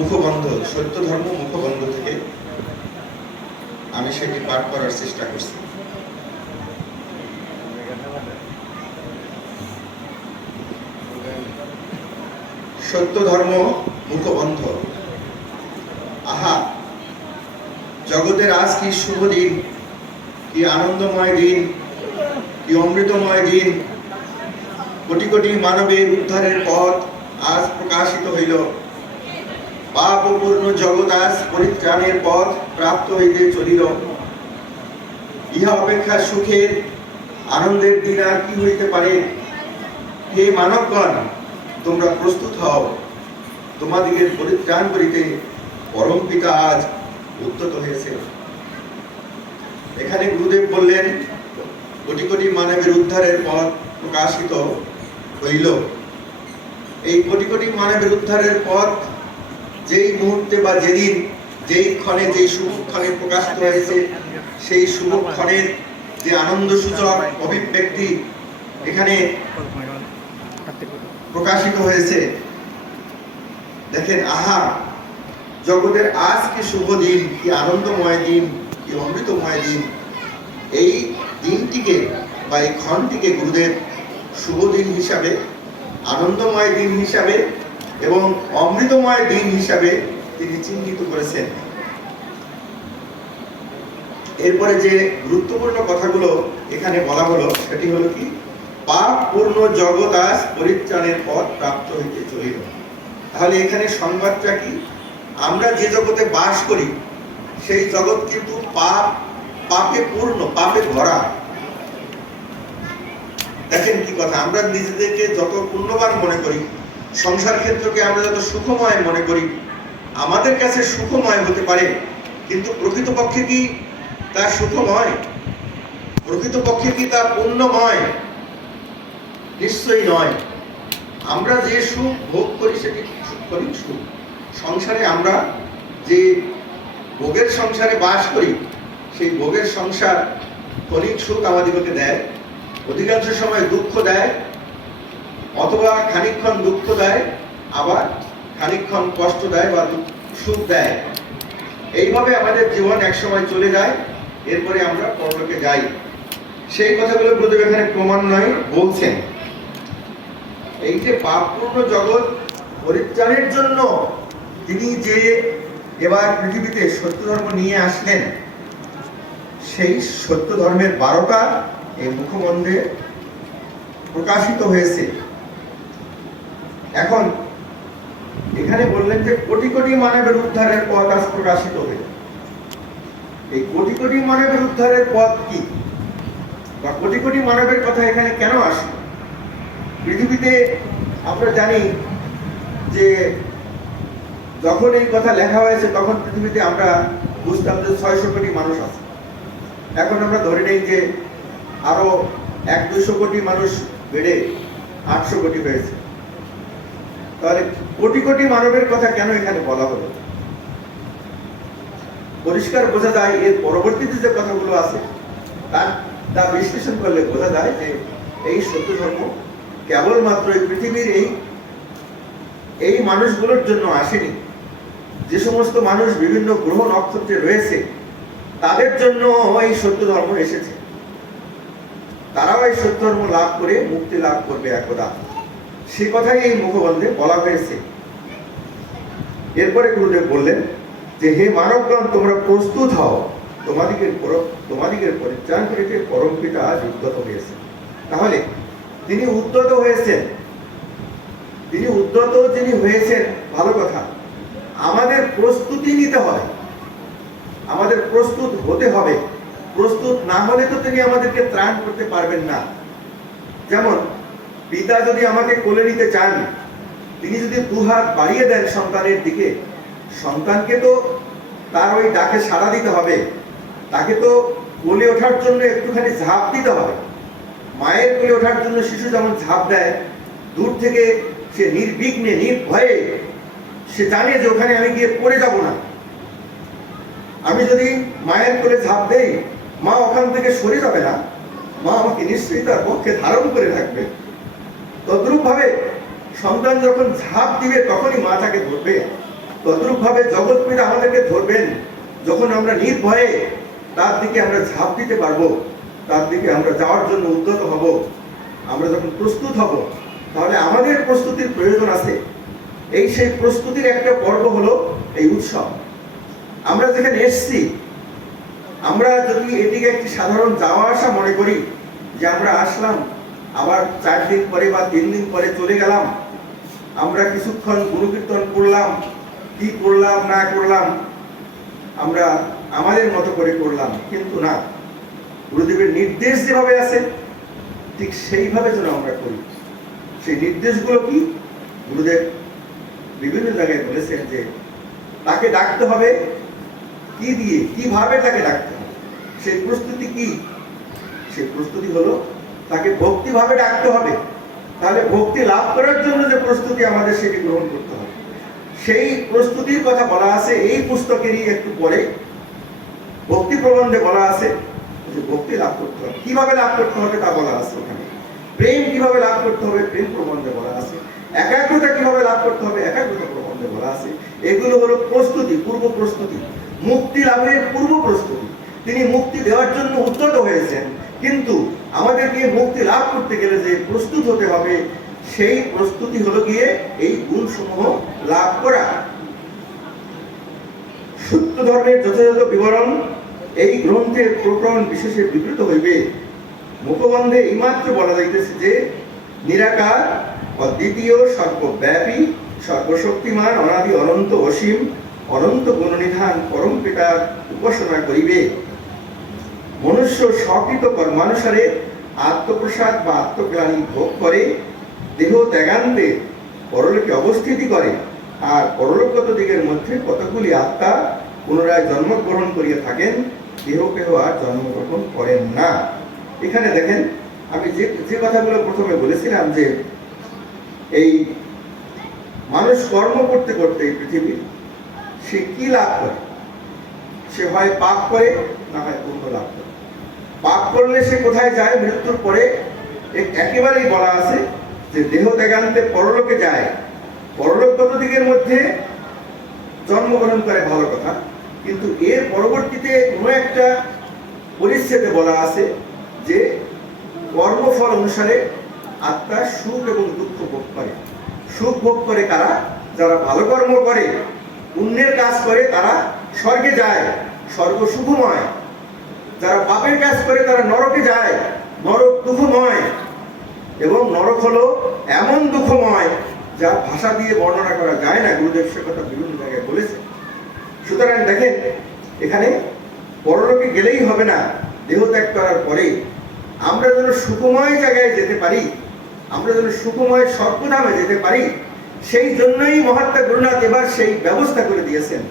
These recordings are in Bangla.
মুখবন্ধ সত্য ধর্ম মুখবন্ধ থেকে আমি সেটি পাঠ করার চেষ্টা করছি। সত্য ধর্ম মুখবন্ধ। আহা, জগতের আজ কি শুভ দিন, কি আনন্দময় দিন, কি অমৃতময় দিন। কোটি কোটি মানবের উদ্ধারের পথ আজ প্রকাশিত হইল। পাপপূর্ণ জগদাস পরিত্রাণের পথ প্রাপ্ত হইতে চলিল। ইহা অপেক্ষা সুখের আনন্দের দিন আর কি হইতে পারে? হে মানবগণ, তোমরা প্রস্তুত হও। তোমাদিগের পরিত্রাণ করিতে পরম পিতা আজ উদ্যত হয়েছে এখানে গুরুদেব বললেন, কোটি কোটি মানবের উদ্ধারের পথ প্রকাশিত হইল। এই কোটি কোটি মানবের উদ্ধারের পথ যেই মুহূর্তে বা যেদিন, যেই ক্ষণে যেই শুভ ক্ষণে প্রকাশিত হয়েছে, সেই শুভ ক্ষণের যে আনন্দ সূচক অভিব্যক্তি এখানে প্রকাশিত হয়েছে। দেখেন, আহা, জগতের আজ কি শুভ দিন, কি আনন্দময় দিন, কি অমৃতময় দিন। এই দিনটিকে বা এই ক্ষণটিকে গুরুদেব শুভ দিন হিসাবে, আনন্দময় দিন হিসাবে এবং অমৃতময় দিন হিসাবে তিনি চিহ্নিত করেছেন। এরপরে যে গুরুত্বপূর্ণ কথাগুলো এখানে বলা হলো, সেটি হলো কি? পাপ পূর্ণ আজ পরিত্রাণের পথ প্রাপ্ত হইতে চলিল। তাহলে এখানে সংবাদটা কি? আমরা যে জগতে বাস করি, সেই জগৎ কিন্তু পাপ, পাপে পূর্ণ, পাপে ভরা। দেখেন কি কথা, আমরা নিজেদেরকে যত পুণ্যবান মনে করি সংসার ক্ষেত্রকে আমরা যত সুখময় মনে করি, আমাদের কাছে সুখময় হতে পারে, কিন্তু প্রকৃতপক্ষে কি তা সুখময়? প্রকৃতপক্ষে কি তা পুণ্যময়? নিশ্চয়ই নয়। আমরা যে সুখ ভোগ করি, সেটি ক্ষণিক সুখ। সংসারে আমরা যে ভোগের সংসারে বাস করি, সেই ভোগের সংসার ক্ষণিক সুখ আমাদিগকে দেয়। অধিকাংশ সময় দুঃখ দেয় অথবা খানিকক্ষণ দুঃখ দেয়, আবার খানিকক্ষণ কষ্ট দেয় বা সুখ দেয়। এইভাবে আমাদের জীবন একসময় চলে যায়, এরপরে আমরা পরলোকে যাই। সেই কথাগুলো গুরুদেব এখানে ক্রমান্বয়ে বলছেন। এই যে পাপপূর্ণ জগৎ পরিত্রাণের জন্য তিনি যে এবার পৃথিবীতে সত্য ধর্ম নিয়ে আসলেন, সেই সত্য ধর্মের বারোটা এই মুখবন্ধে প্রকাশিত হয়েছে। এখন, এখানে বললেন যে কোটি কোটি মানবের উদ্ধারের পথ আজ প্রকাশিত হয়ে এই কোটি কোটি মানবের উদ্ধারের পথ কি? বা কোটি কোটি মানবের কথা এখানে কেন আসে? পৃথিবীতে আমরা জানি যে যখন এই কথা লেখা হয়েছে, তখন পৃথিবীতে আমরা বুঝতাম যে ছয়শো কোটি মানুষ আছে। এখন আমরা ধরে নেই যে আরও এক দুশো কোটি মানুষ বেড়ে আটশো কোটি হয়েছে। তাহলে কোটি কোটি মানবের কথা কেন এখানে বলা হলো? পরিষ্কার বোঝা যায় এর পরবর্তীতে যে কথাগুলো আছে, তার তা বিশ্লেষণ করলে বোঝা যায় যে এই সত্য ধর্ম কেবলমাত্র এই পৃথিবীর এই এই মানুষগুলোর জন্য আসেনি। যে সমস্ত মানুষ বিভিন্ন গ্রহ নক্ষত্রে রয়েছে, তাদের জন্য এই সত্য ধর্ম এসেছে। তারাও এই সত্য ধর্ম লাভ করে মুক্তি লাভ করবে একদা। সে কথাই এই মুখবন্ধে বলা হয়েছে। এরপরে গুরুদেব বললেন যে, হে মানবগণ, তোমরা প্রস্তুত হও। তোমাদিগের পর- তোমাদিগের পরিত্রাণ করিতে পরম পিতা আজ উদ্যত হয়েছে। তাহলে, তিনি উদ্যত হয়েছেন। তিনি উদ্যত যিনি হয়েছেন, ভালো কথা। আমাদের প্রস্তুতি নিতে হয় আমাদের প্রস্তুত হতে হবে। প্রস্তুত না হলে তো তিনি আমাদেরকে ত্রাণ করতে পারবেন না। যেমন পিতা যদি আমাকে কোলে নিতে চান, তিনি যদি দুহাত বাড়িয়ে দেন সন্তানের দিকে, সন্তানকে তো তার ওই ডাকে সাড়া দিতে হবে, তাকে তো কোলে ওঠার জন্য একটুখানি ঝাঁপ দিতে হবে। মায়ের কোলে ওঠার জন্য শিশু যেমন ঝাঁপ দেয়, দূর থেকে সে নির্বিঘ্নে, নির্ভয়ে সে জানে যে ওখানে আমি গিয়ে পড়ে যাব না। আমি যদি মায়ের কোলে ঝাঁপ দেই, মা ওখান থেকে সরে যাবে না। মা আমাকে নিশ্চয়ই তার পক্ষে ধারণ করে রাখবে। তদ্রূপ ভাবে সন্তান যখন ঝাঁপ দিবে, তখনই মা তাকে ধরবে। তদ্রূপভাবে জগৎপিতা আমাদেরকে ধরবেন। যখন আমরা নির্ভয়ে তার দিকে আমরা ঝাঁপ দিতে পারব, তার দিকে আমরা যাওয়ার জন্য উদ্যত হব, আমরা যখন প্রস্তুত হব, তাহলে আমাদের প্রস্তুতির প্রয়োজন আছে। এই সেই প্রস্তুতির একটা পর্ব হলো এই উৎসব। আমরা যেখানে এসছি, আমরা যদি এটিকে একটি সাধারণ যাওয়া আসা মনে করি যে আমরা আসলাম আবার চার দিন পরে বা তিন দিন পরে চলে গেলাম। আমরা কিছুক্ষণ গুরুকীর্তন করলাম, কি করলাম, না করলাম, আমরা আমাদের মতো করে করলাম, কিন্তু না। গুরুদেবের নির্দেশ যেভাবে আছে, ঠিক সেইভাবে যেন আমরা করি। সেই নির্দেশগুলো কি? গুরুদেব বিভিন্ন জায়গায় বলেছেন যে, তাকে ডাকতে হবে, কি দিয়ে, কীভাবে তাকে ডাকতে হবে, সেই প্রস্তুতি কি? সেই প্রস্তুতি হলো তাকে ভক্তিভাবে ডাকতে হবে। তাহলে ভক্তি লাভ করার জন্য যে প্রস্তুতি আমাদের সেটি গ্রহণ করতে হবে। সেই প্রস্তুতির কথা বলা আছে, এই পুস্তকেরই একটু পরে ভক্তি প্রবন্ধে বলা আছে যে ভক্তি লাভ করতে হবে। কীভাবে লাভ করতে হবে তা বলা আছে ওখানে। প্রেম কীভাবে লাভ করতে হবে, প্রেম প্রবন্ধে বলা আছে। একাগ্রতা কীভাবে লাভ করতে হবে, একাগ্রতা প্রবন্ধে বলা আছে। এগুলো হলো প্রস্তুতি, পূর্ব প্রস্তুতি। মুক্তি লাভের পূর্ব প্রস্তুতি। তিনি মুক্তি দেওয়ার জন্য উদ্যত হয়েছেন। কিন্তু আমাদেরকে মুক্তি লাভ করতে গেলে যে প্রস্তুত হতে হবে, সেই প্রস্তুতি হলো গিয়ে এই গুণসমূহ লাভ করা। সত্য ধর্মের যথাযথ বিবরণ এই গ্রন্থের প্রকরণ বিশেষে বিবৃত হইবে। মুখবন্ধে এইমাত্র বলা যাইতেছে যে, নিরাকার অদ্বিতীয় সর্বব্যাপী, সর্বশক্তিমান, অনাদি অনন্ত অসীম, অনন্ত গুণনিধান পরম পিতার উপাসনা করিবে। মনুষ্য সকৃত কর্মানুসারে আত্মপ্রসাদ বা আত্মগ্লানি ভোগ করে, দেহ ত্যাগান্তে পরলোকে অবস্থিতি করে, আর পরলোকগত দিকের মধ্যে কতগুলি আত্মা পুনরায় জন্মগ্রহণ করিয়া থাকেন, দেহ কেহ আর জন্মগ্রহণ করেন না। এখানে দেখেন, আমি যে যে কথাগুলো প্রথমে বলেছিলাম যে এই মানুষ কর্ম করতে করতে এই পৃথিবীর, সে কি লাভ করে? সে হয় পাপ করে, না হয় পুণ্য লাভ করে। পাপ করলে সে কোথায় যায়? মৃত্যুর পরে একেবারেই বলা আছে যে দেহ ত্যাগান্তে পরলোকে যায়। পরলোকগত দিকের মধ্যে জন্মগ্রহণ করে ভালো কথা। কিন্তু এর পরবর্তীতে কোনো একটা পরিচ্ছেদে বলা আছে যে কর্মফল অনুসারে আত্মা সুখ এবং দুঃখ ভোগ করে। সুখ ভোগ করে কারা? যারা ভালো কর্ম করে, পুণ্যের কাজ করে, তারা স্বর্গে যায়। স্বর্গ সুখময় যারা পাপের কাজ করে তারা নরকে যায়। নরক দুঃখময়। এবং নরক হলো এমন দুঃখময় যা ভাষা দিয়ে বর্ণনা করা যায় না, গুরুদেব সে কথা বিভিন্ন জায়গায় বলেছে। সুতরাং দেখেন, এখানে পরলোকে গেলেই হবে না দেহ ত্যাগ করার পরে আমরা যেন সুখময় জায়গায় যেতে পারি, আমরা যেন সুখময় স্বর্গধামে যেতে পারি, সেই জন্যই মহাত্মা গুরুনাথ এবার সেই ব্যবস্থা করে দিয়েছেন।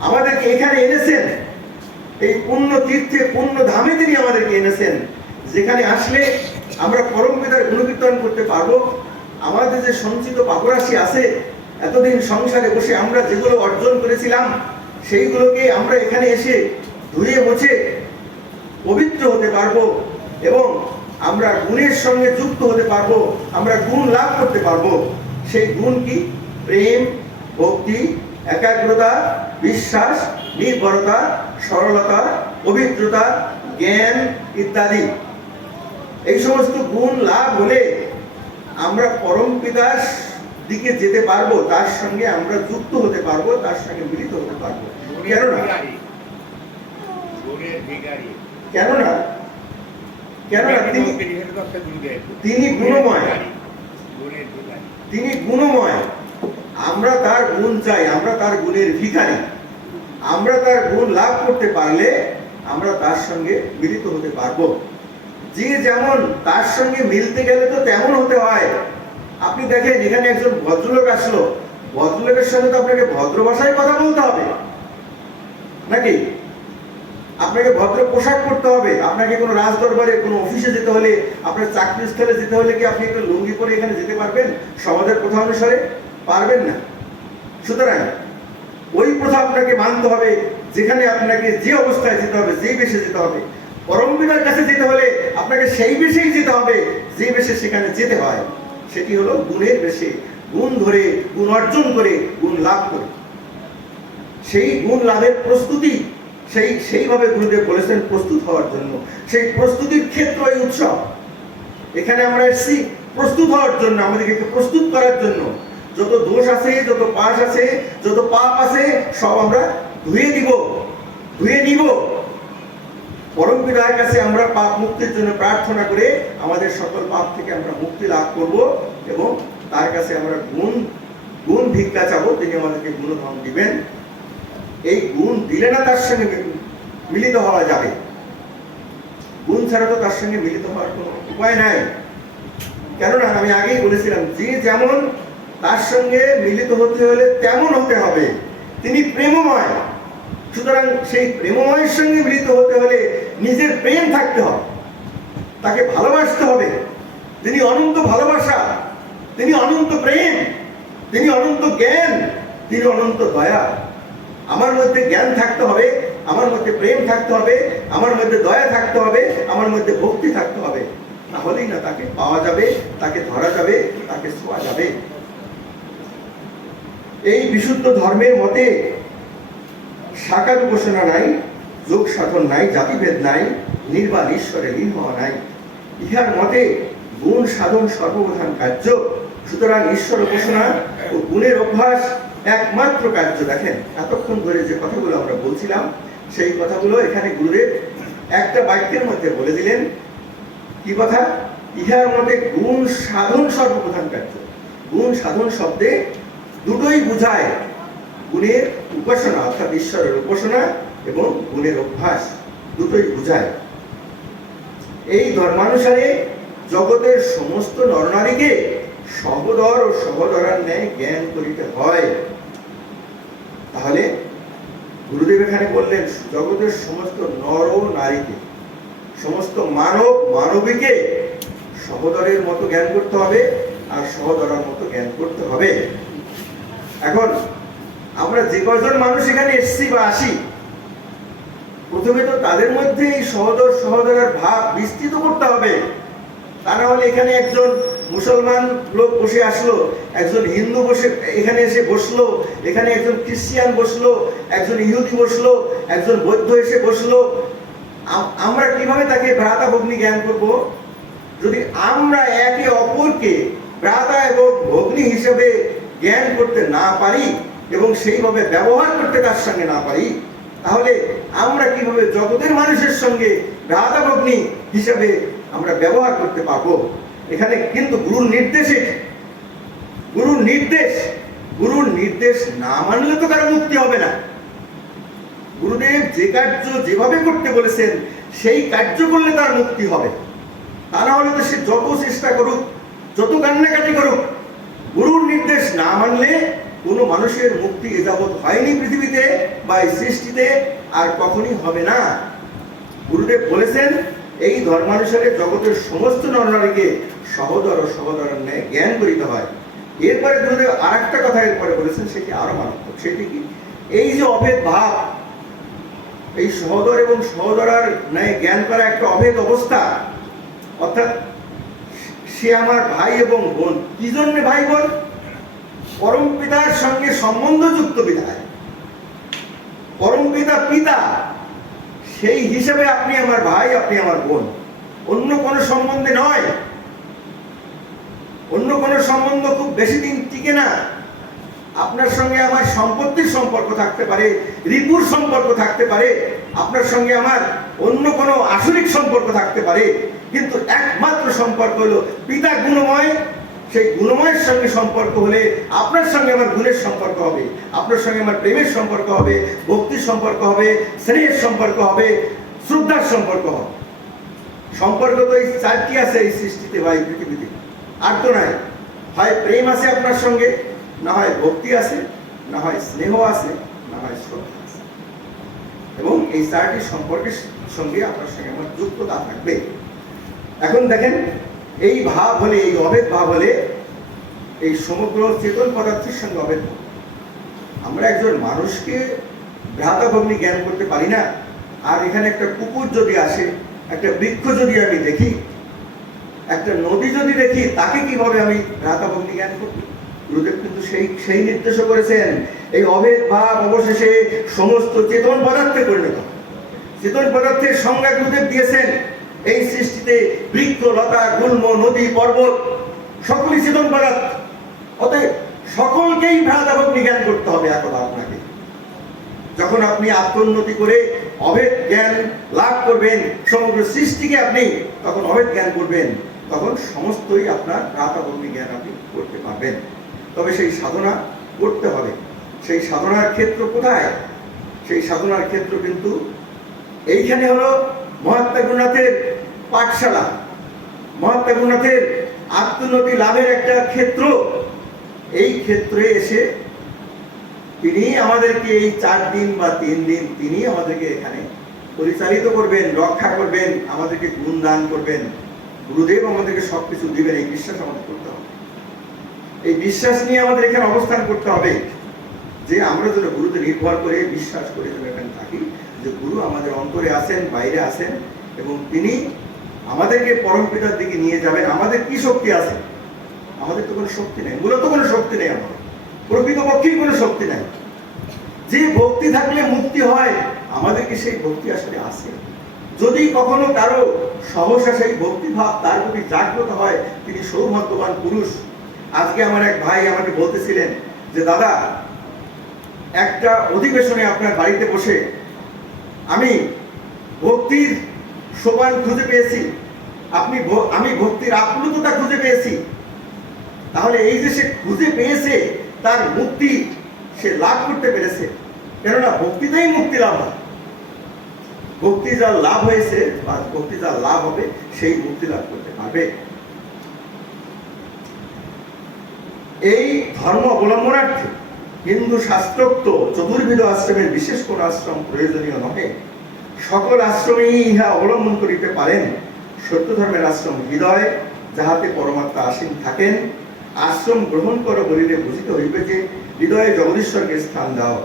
আমাদেরকে এখানে এনেছেন এই পুণ্য তীর্থে, পুণ্য ধামে তিনি আমাদেরকে এনেছেন। যেখানে আসলে আমরা পরম পিতার গুণকীর্তন করতে পারব। আমাদের যে সঞ্চিত পাপরাশি আছে, এতদিন সংসারে বসে আমরা যেগুলো অর্জন করেছিলাম, সেইগুলোকে আমরা এখানে এসে ধুয়ে মুছে পবিত্র হতে পারব এবং আমরা গুণের সঙ্গে যুক্ত হতে পারব, আমরা গুণ লাভ করতে পারব। সেই গুণ কি? প্রেম, ভক্তি, একাগ্রতা, বিশ্বাস, নির্ভরতা সরলতা পবিত্রতা জ্ঞান ইত্যাদি। এই সমস্ত গুণ লাভ হলে আমরা পরম পিতার দিকে যেতে পারব তার সঙ্গে আমরা যুক্ত হতে পারব তার সঙ্গে মিলিত হতে পারব। কেননা? কেননা? কেননা তিনি তিনি গুণময়। তিনি গুণময়। আমরা তার গুণ চাই আমরা তার গুণের ভিখারি। আমরা তার গুণ লাভ করতে পারলে আমরা তার সঙ্গে মিলিত হতে পারব। যে যেমন তার সঙ্গে মিলতে গেলে তো তেমন হতে হয়। আপনি দেখেন, এখানে একজন ভদ্রলোক আসলো। ভদ্রলোকের সঙ্গে তো আপনাকে ভদ্র ভাষায় কথা বলতে হবে। নাকি? আপনাকে ভদ্র পোশাক পরতে হবে। আপনাকে কোনো রাজদরবারে, কোনো অফিসে যেতে হলে, আপনার চাকরি স্থলে যেতে হলে কি আপনি একটা লুঙ্গি পরে এখানে যেতে পারবেন? সমাজের প্রথা অনুসারে পারবেন না। সুতরাং ওই প্রথা আপনাকে মানতে হবে, যেখানে আপনাকে যে অবস্থায় যেতে হবে, যে বেশে যেতে হবে। পরমপিতার কাছে যেতে হলে আপনাকে সেই বেশেই যেতে হবে, যে বেশে সেখানে যেতে হয়। সেটি হলো গুণের বেশে, গুণ ধরে, গুণ অর্জন করে, গুণ লাভ করে। সেই গুণ লাভের প্রস্তুতি, সেই, সেইভাবে গুরুদেব বলেছেন প্রস্তুত হওয়ার জন্য। সেই প্রস্তুতির ক্ষেত্র এই উৎসব। এখানে আমরা এসেছি প্রস্তুত হওয়ার জন্য, আমাদেরকে প্রস্তুত করার জন্য। যত দোষ আছে, যত পাশ আছে, যত পাপ আছে, সব আমরা ধুয়ে দিব, ধুয়ে নিব। পরম পিতার কাছে আমরা পাপ মুক্তির জন্য প্রার্থনা করে আমাদের সকল পাপ থেকে আমরা মুক্তি লাভ করব এবং তার কাছে আমরা গুণ গুণ ভিক্ষা চাবো, তিনি আমাদেরকে গুণধন দিবেন। এই গুণ দিলে না তার সঙ্গে মিলিত হওয়া যাবে। গুণ ছাড়া তো তার সঙ্গে মিলিত হওয়ার কোনো উপায় নাই। কেননা আমি আগেই বলেছিলাম, যে যেমন তার সঙ্গে মিলিত হতে হলে তেমন হতে হবে। তিনি প্রেমময়। সুতরাং সেই প্রেমময়ের সঙ্গে মিলিত হতে হলে নিজের প্রেম থাকতে হবে। তাকে ভালোবাসতে হবে। তিনি অনন্ত ভালোবাসা। তিনি অনন্ত প্রেম। তিনি অনন্ত জ্ঞান। তিনি অনন্ত দয়া। আমার মধ্যে জ্ঞান থাকতে হবে, আমার মধ্যে প্রেম থাকতে হবে, আমার মধ্যে দয়া থাকতে হবে, আমার মধ্যে ভক্তি থাকতে হবে। তাহলেই না তাকে পাওয়া যাবে, তাকে ধরা যাবে, তাকে ছোঁয়া যাবে। এই বিশুদ্ধ ধর্মের মতে সাকার উপাসনা নাই, যোগ সাধন নাই, জাতিভেদ নাই, নির্বাণ ঈশ্বরে লীন হওয়া নাই। ইহার মতে গুণ সাধন সর্বপ্রধান কার্য। সুতরাং ঈশ্বর উপাসনা ও গুণের অভ্যাস একমাত্র কার্য। দেখেন, এতক্ষণ ধরে যে কথাগুলো আমরা বলছিলাম, সেই কথাগুলো এখানে গুরুদেব একটা বাক্যের মধ্যে বলে দিলেন। কি কথা? ইহার মধ্যে গুণ সাধন সর্বপ্রধান কার্য। গুণ সাধন শব্দে দুটোই বোঝায়। গুণের উপাসনা, অর্থাৎ ঈশ্বরের উপাসনা এবং গুণের অভ্যাস দুটোই বোঝায়। এই ধর্মানুসারে জগতের সমস্ত নরনারীকে সহদর ও সহদরার ন্যায় জ্ঞান করিতে হয়। তাহলে গুরুদেব এখানে বললেন, জগতের সমস্ত নর ও নারীকে, সমস্ত মানব, মানবীকে সহদরের মতো জ্ঞান করতে হবে আর সহদরার মতো জ্ঞান করতে হবে। এখন আমরা যে কজন মানুষ এখানে এসছি বা আসি, প্রথমে তো তাদের মধ্যে এই সহদর সহদরার ভাব বিস্তৃত করতে হবে। তা না হলে এখানে একজন মুসলমান লোক বসে আসলো, একজন হিন্দু বসে এখানে এসে বসল, এখানে একজন খ্রিস্টিয়ান বসল, একজন ইহুদি বসল, একজন বৌদ্ধ এসে বসল। আমরা কীভাবে তাকে ভ্রাতা ভগ্নি জ্ঞান করব? যদি আমরা একে অপরকে ভ্রাতা এবং ভগ্নি হিসেবে জ্ঞান করতে না পারি এবং সেইভাবে ব্যবহার করতে তার সঙ্গে না পারি, তাহলে আমরা কীভাবে জগতের মানুষের সঙ্গে ভ্রাতা ভগ্নি হিসেবে আমরা ব্যবহার করতে পারব? এখানে কিন্তু গুরুর নির্দেশে। গুরুর নির্দেশ। গুরুর নির্দেশ না মানলে তো কারও মুক্তি হবে না। গুরুদেব যে কার্য যেভাবে করতে বলেছেন, সেই কার্য করলে তার মুক্তি হবে। তা না হলে তো সে যত চেষ্টা করুক, যত কান্নাকাটি করুক গুরুর নির্দেশ না মানলে কোনো মানুষের মুক্তি এ যাবৎ হয়নি পৃথিবীতে বা এই সৃষ্টিতে আর কখনই হবে না। গুরুদেব বলেছেন, এই ধর্মানুসারে জগতের সমস্ত নরনারীকে সহদর ও সহদর ন্যায় জ্ঞান করিতে হয়। এরপরে গুরুদেব আর একটা কথা এরপরে বলেছেন, সেটি আরও মারাত্মক। সেটি কি? এই যে অভেদ ভাব, এই সহদর এবং সহদরার ন্যায় জ্ঞান করা একটা অভেদ অবস্থা, অর্থাৎ সে আমার ভাই এবং বোন। কি জন্য ভাই বোন? পরম পিতার সঙ্গে সম্বন্ধযুক্ত বিধায়। পরম পিতা পিতা, সেই হিসেবে আপনি আমার ভাই, আপনি আমার বোন। অন্য কোনো সম্বন্ধে নয়। অন্য কোনো সম্বন্ধ খুব বেশি দিন টিকে না। আপনার সঙ্গে আমার সম্পত্তির সম্পর্ক থাকতে পারে, রিপুর সম্পর্ক থাকতে পারে, আপনার সঙ্গে আমার অন্য কোনো আসরিক সম্পর্ক থাকতে পারে কিন্তু একমাত্র সম্পর্ক হলো পিতা গুণময়, সেই গুণময়ের সঙ্গে সম্পর্ক হলে আপনার সঙ্গে আমার গুণের সম্পর্ক হবে, আপনার সঙ্গে আমার প্রেমের সম্পর্ক হবে, ভক্তির সম্পর্ক হবে, স্নেহের সম্পর্ক হবে, শ্রদ্ধার সম্পর্ক হবে। সম্পর্ক তো এই চারটি আছে এই সৃষ্টিতে এই পৃথিবীতে, আর তো নাই। হয় প্রেম আছে আপনার সঙ্গে, না হয় ভক্তি আছে, না হয় স্নেহ আছে, না হয় শ্রদ্ধা আছে। এবং এই চারটি সম্পর্কের সঙ্গে আপনার সঙ্গে আমার যুক্ততা থাকবে। এখন দেখেন, এই ভাব হলে, এই অভেদ ভাব হলে এই সমগ্র চেতন পদার্থের সঙ্গে অভেদ ভাব। আমরা একজন মানুষকে ভ্রাতা ভগ্নি জ্ঞান করতে পারি না আর এখানে একটা কুকুর যদি আসে, একটা বৃক্ষ যদি আমি দেখি, একটা নদী যদি দেখি, তাকে কীভাবে আমি ভ্রাতা ভগ্নি জ্ঞান করব গুরুদেব কিন্তু সেই সেই নির্দেশও করেছেন, এই অভেদ ভাব অবশেষে সমস্ত চেতন পদার্থে পরিণত। চেতন পদার্থের সংজ্ঞা গুরুদেব দিয়েছেন এই সৃষ্টিতে বৃক্ষ, লতা, গুল্ম, নদী, পর্বত, সকলই চেতন পদার্থ অতএব সকলকেই ভ্রাতাবক জ্ঞান করতে হবে একদা আপনাকে। যখন আপনি আত্মোন্নতি করে অভেদ জ্ঞান লাভ করবেন, সমগ্র সৃষ্টিকে আপনি তখন অভেদ জ্ঞান করবেন, তখন সমস্তই আপনার রাতাবগ্নি জ্ঞান আপনি করতে পারবেন। তবে সেই সাধনা করতে হবে। সেই সাধনার ক্ষেত্র কোথায়? সেই সাধনার ক্ষেত্র কিন্তু এইখানে হলো মহাত্মা গুরুনাথের পাঠশালা, মহাত্মা গুরুনাথের আত্মোন্নতি লাভের একটা ক্ষেত্র। এই ক্ষেত্রে এসে তিনি আমাদেরকে এই চার দিন বা তিন দিন তিনি আমাদেরকে এখানে পরিচালিত করবেন, রক্ষা করবেন, আমাদেরকে গুণ দান করবেন। গুরুদেব আমাদেরকে সবকিছু দিবেন, এই বিশ্বাস আমাদের করতে হবে। এই বিশ্বাস নিয়ে আমাদের এখানে অবস্থান করতে হবে যে আমরা যেন গুরুতে নির্ভর করে বিশ্বাস করে যেন এখানে থাকি। যে গুরু আমাদের অন্তরে আসেন বাইরে আসেন এবং তিনি আমাদেরকে পরম পিতার দিকে নিয়ে যাবেন। আমাদের কি শক্তি আছে? আমাদের তো কোনো শক্তি নেই। মূলত কোনো শক্তি নেই আমাদের। প্রকৃতপক্ষেই কোনো শক্তি নাই। যে ভক্তি থাকলে মুক্তি হয়, আমাদের কি সেই ভক্তি আসলে আসে যদি কখনো কারও সহসা সেই ভক্তি ভাব তার প্রতি জাগ্রত হয়, তিনি সৌভাগ্যবান পুরুষ। আজকে আমার এক ভাই আমাকে বলতেছিলেন যে, দাদা, একটা অধিবেশনে আপনার বাড়িতে বসে আমি ভক্তির সোপান খুঁজে পেয়েছি। আপনি আমি ভক্তির আপ্লুততা খুঁজে পেয়েছি। তাহলে এই যে সে খুঁজে পেয়েছে, তার মুক্তি সে লাভ করতে পেরেছে। কেননা ভক্তিতেই মুক্তি লাভ হয়। ভক্তি যার লাভ হয়েছে বা ভক্তি যার লাভ হবে, সেই মুক্তি লাভ করতে পারবে। এই ধর্ম অবলম্বনার্থে হিন্দু শাস্ত্রোক্ত চতুর্বিধ আশ্রমের বিশেষ কোন আশ্রম প্রয়োজনীয় নহে। সকল আশ্রমেই ইহা অবলম্বন করিতে পারেন। সত্য ধর্মের আশ্রম হৃদয়, যাহাতে পরমাত্মা আসীন থাকেন। আশ্রম গ্রহণ করো বলিলে বুঝিতে হইবে যে, হৃদয়ে জগদীশ্বরকে স্থান দাও।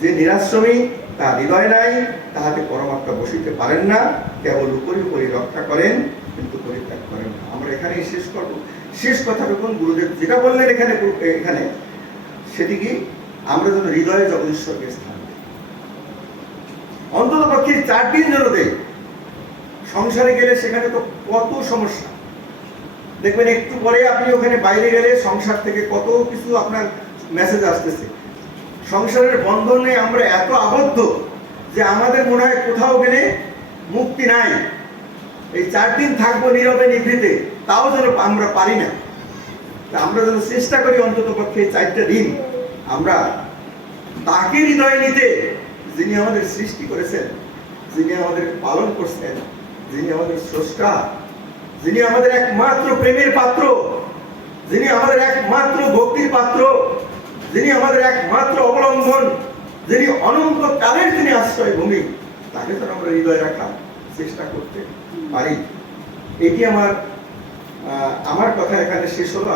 যে নিরাশ্রমী তা হৃদয় নাই, তাহাতে পরমাত্মা বসিতে পারেন না। কেবল উপরি উপরি রক্ষা করেন, কিন্তু পরিত্যাগ করেন আমরা এখানেই শেষ করব। শেষ কথা কথাটুকুন গুরুদেব যেটা বললেন এখানে এখানে। সেটি আমরা যেন হৃদয়ে জগদীশ্বরকে স্থান দিই। অন্তত পক্ষে চার দিন যেন দেই। সংসারে গেলে সেখানে তো কত সমস্যা। দেখবেন একটু পরে আপনি ওখানে বাইরে গেলে সংসার থেকে কত কিছু আপনার মেসেজ আসতেছে। সংসারের বন্ধনে আমরা এত আবদ্ধ যে আমাদের মনে হয় কোথাও গেলে মুক্তি নাই। এই চার দিন থাকব নীরবে নিভৃতে, তাও যেন আমরা পারি না। আমরা যেন চেষ্টা করি অন্তত পক্ষে চারটা দিন আমরা তাকে হৃদয়ে নিতে, যিনি আমাদের সৃষ্টি করেছেন, যিনি আমাদের পালন করছেন, যিনি আমাদের স্রষ্টা, যিনি আমাদের একমাত্র প্রেমের পাত্র, যিনি আমাদের একমাত্র ভক্তির পাত্র, যিনি আমাদের একমাত্র অবলম্বন, যিনি অনন্ত কালের যিনি আশ্রয় ভূমি তাকে তো আমরা হৃদয়ে রাখার চেষ্টা করতে পারি। এটি আমার আমার কথা এখানে শেষ হলো।